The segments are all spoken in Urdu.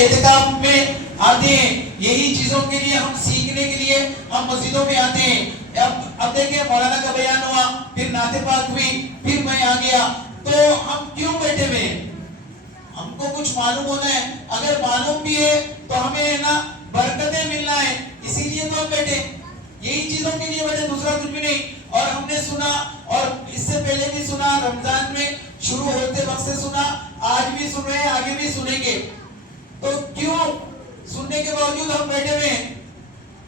اعتکاف میں آتے ہیں، یہی چیزوں کے لیے ہم سیکھنے کے لیے ہم مسجدوں میں آتے ہیں۔ اب دیکھیں مولانا کا بیان ہوا، پھر نعت پاک ہوئی، پھر میں آ گیا، تو ہم کیوں بیٹھے ہوئے ہیں؟ ہم کو کچھ معلوم ہونا ہے، اگر معلوم بھی ہے تو ہمیں نا برکتیں ملنا ہے، اسی لیے تو ہم بیٹھے، یہی چیزوں کے لیے بیٹھے، دوسرا کچھ بھی نہیں۔ اور ہم نے سنا، اور اس سے پہلے بھی سنا، رمضان میں شروع ہوتے وقت سے سنا، آج بھی سن رہے ہیں، آگے بھی سنیں گے، تو کیوں سننے کے باوجود ہم بیٹھے ہوئے ہیں؟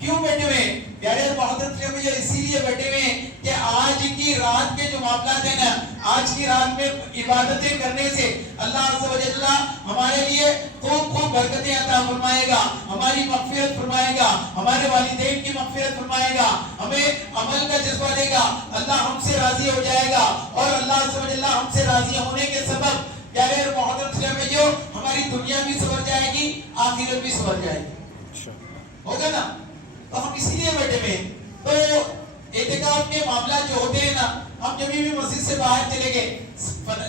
کیوں بیٹھے ہوئے ہیں؟ پیارے محترم سے اسی لیے بیٹھے ہوئے ہیں کہ آج کی رات کے جو معاملات ہیں نا، آج کی رات میں عبادتیں کرنے سے اللہ عز و جل ہمارے لیے خوب خوب برکتیں عطا فرمائے گا، ہماری مغفرت فرمائے گا، ہمارے والدین کی مغفرت فرمائے گا، ہمیں عمل کا جذبہ دے گا، اللہ ہم سے راضی ہو جائے گا، اور اللہ عز و جل ہم سے راضی ہونے کے سبب پیارے محترم سے جو ہماری دنیا بھی سنور جائے گی، آخرت بھی سنور جائے گی، ہوگا نا؟ تو ہم اسی لیے بیٹھے ہوئے ہیں۔ تو اعتکاف کے معاملات جو ہوتے ہیں نا، ہم جب بھی مسجد سے باہر چلے گئے،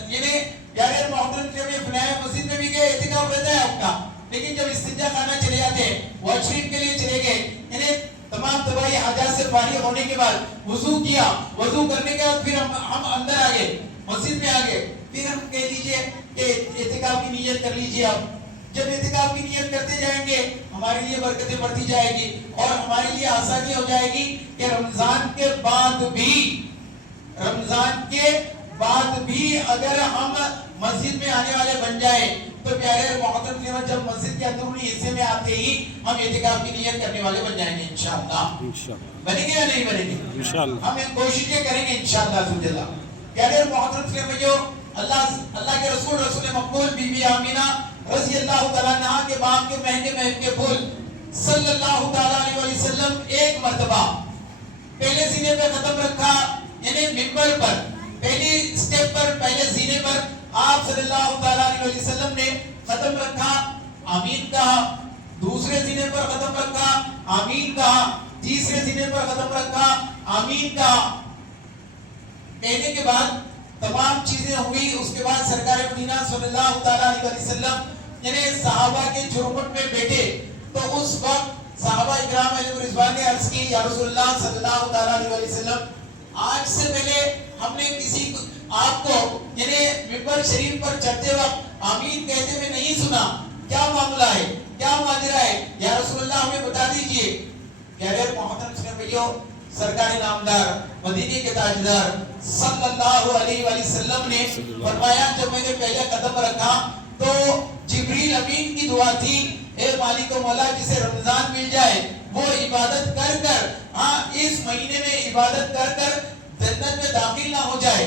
یعنی پیارے محترم جب یہ بنائے مسجد میں بھی گئے، اعتکاف رہتا ہے آپ کا، لیکن جب استنجا خانہ چلے جاتے ہیں، واش روم کے لیے چلے گئے، یعنی تمام طبعی حاجات سے فارغ ہونے کے بعد وضو کیا، وضو کرنے کے بعد پھر ہم اندر آگئے، مسجد میں آگئے، پھر ہم کہہ لیجئے کہ اعتکاف کی نیت کر لیجئے۔ اب جب اعتکاف کی نیت کرتے جائیں گے، ہمارے لیے برکتیں بڑھتی جائے گی، اور ہمارے لیے آسانی ہو جائے گی کہ رمضان کے بعد بھی اگر ہم مسجد میں آنے والے بن جائیں، تو پیارے محترم جب مسجد کے اندرونی حصے میں آتے ہی ہم اعتکاف کی نیت کرنے والے بن جائیں گے انشاءاللہ۔ بنیں گے یا نہیں بنیں گے؟ انشاءاللہ ہم کوششیں کریں گے انشاءاللہ۔ پیارے محترم جو اللہ کے رسول مقبول بی بی آمینہ رضی اللہ تعالیٰ عنہ کے باپ کے مہنگے مہنگے پھول صلی اللہ تعالیٰ علیہ وسلم ایک مرتبہ پہلے زینے پہ قدم رکھا، یعنی منبر پر پہلی سٹیپ پر، پہلے زینے پر آپ صلی اللہ تعالیٰ علیہ وسلم نے قدم رکھا، آمین کہا، دوسرے زینے پر قدم رکھا، آمین کہا، تیسرے زینے پر قدم رکھا، آمین کہا۔ کہنے کے بعد تمام چیزیں ہوئی، اس کے بعد سرکار مدینہ صلی اللہ تعالیٰ علیہ وسلم یعنی صحابہ کے جھرمٹ میں بیٹھے، تو اس وقت صحابہ اکرام علیہ رضوان نے عرض کی، یا رسول اللہ صلی اللہ تعالیٰ علیہ وسلم، آج سے پہلے ہم نے کسی آپ کو یعنی منبر شریف پر چڑھتے وقت آمین کہتے ہوئے نہیں سنا، کیا معاملہ ہے، کیا ماجرا ہے، یا رسول اللہ ہمیں بتا دیجئے۔ کہہ رہے محترم بھائیو، سرکار نامدار مدینے کے تاجدار صلی اللہ علیہ وسلم نے فرمایا، جب میں نے پہلے قدم رکھا تو جبریل امین کی دعا تھی، اے مالک و مولا جسے رمضان مل جائے وہ عبادت کر کر، اس مہینے میں عبادت کر کر جنت میں داخل نہ ہو جائے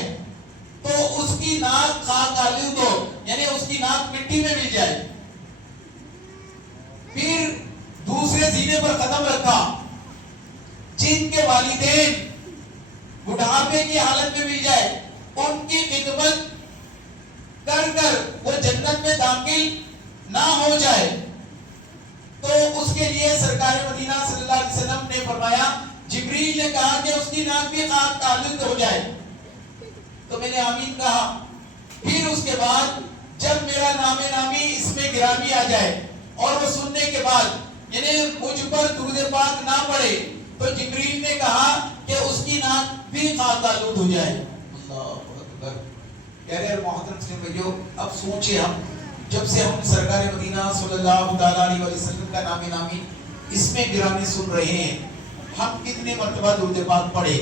تو اس کی ناک خاک آلود ہو، یعنی اس کی ناک مٹی میں مل جائے۔ پھر دوسرے زینے پر قدم رکھا، جن کے والدین بڑھاپے کی حالت میں مل جائے، ان کی خدمت کر کر وہ جنت میں داخل نہ ہو جائے، تو اس کے لیے سرکار مدینہ صلی اللہ علیہ وسلم نے فرمایا، جبریل نے کہا کہ اس کی ناک بھی خاک آلود ہو جائے، تو میں نے آمین کہا۔ پھر اس کے بعد جب میرا نام نامی اس میں گرامی آ جائے اور وہ سننے کے بعد یعنی مجھ پر درود پاک نہ پڑے، تو جبریل نے کہا کہ اس کی ناک بھی خاک آلود ہو جائے۔ اللہ اکبر۔ کہہ رہے محترم سے بھائیو، اب سوچے ہم جب سے ہم سرکار مدینہ صلی اللہ تعالیٰ علیہ وسلم کا نام نامی اس میں گرامی سن رہے ہیں، ہم کتنے مرتبہ درود پاک پڑھے؟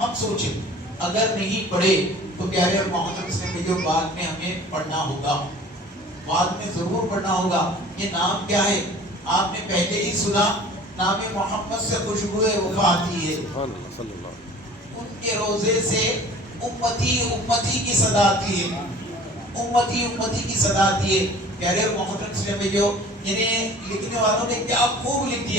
ہم سوچیں، اگر نہیں پڑھے تو پیارے اور محترم سے بھائیو بعد میں ہمیں پڑھنا ہوگا، بعد میں ضرور پڑھنا ہوگا۔ یہ نام کیا ہے؟ آپ نے پہلے ہی سنا، نام محمد سے خوشبو وفا آتی ہے، ان کے روزے سے امتی امتی کی صدا آتی ہے، امتی امتی کی صدا آتی ہے۔ پیارے اور محترم سے بھائیو، یعنی لکھنے والوں نے کیا خوب لکھ دیا۔